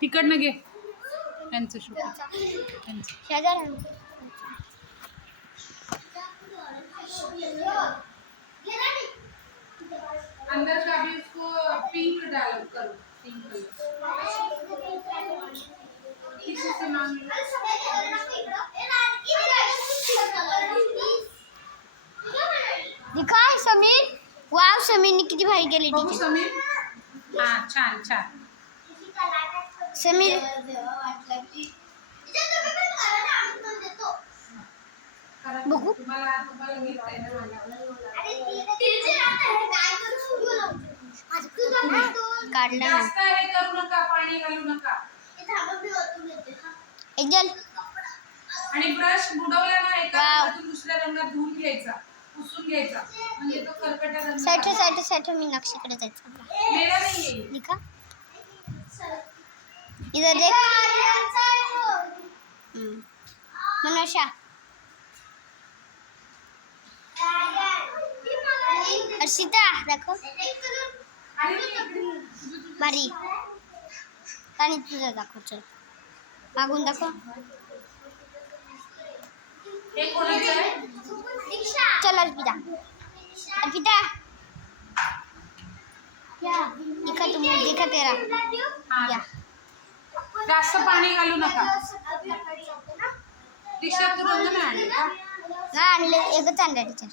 तिकडनं घे. त्यांचं शूट अंदर का भी इसको पिंक डालो करो. पिंक कलर किसी से मांग समीर. वाव समीरने किती भारी केली टीचर. समीर. हा छान छान. समीर. काढला आणि ब्रश बुडवला ना एका दुसऱ्या रंगात धुवून घ्यायचा पुसून घ्यायचा. म्हणजे तो साठ साठ साठ मी नक्षीकडे जायचं. नाही का इधर देख। हम्म. मनोषा अर्षिता इकडे- भारी आणि तुझं दाखव चल। मागून दाखव हे। चल अर्पिता। अर्पिता। दिखा तुम दिखा तेरा। हा। या। जास्त पाणी घालू नका. टीचर तू रंग नाही आणले का? नाही आणले एकच आणले टीचर.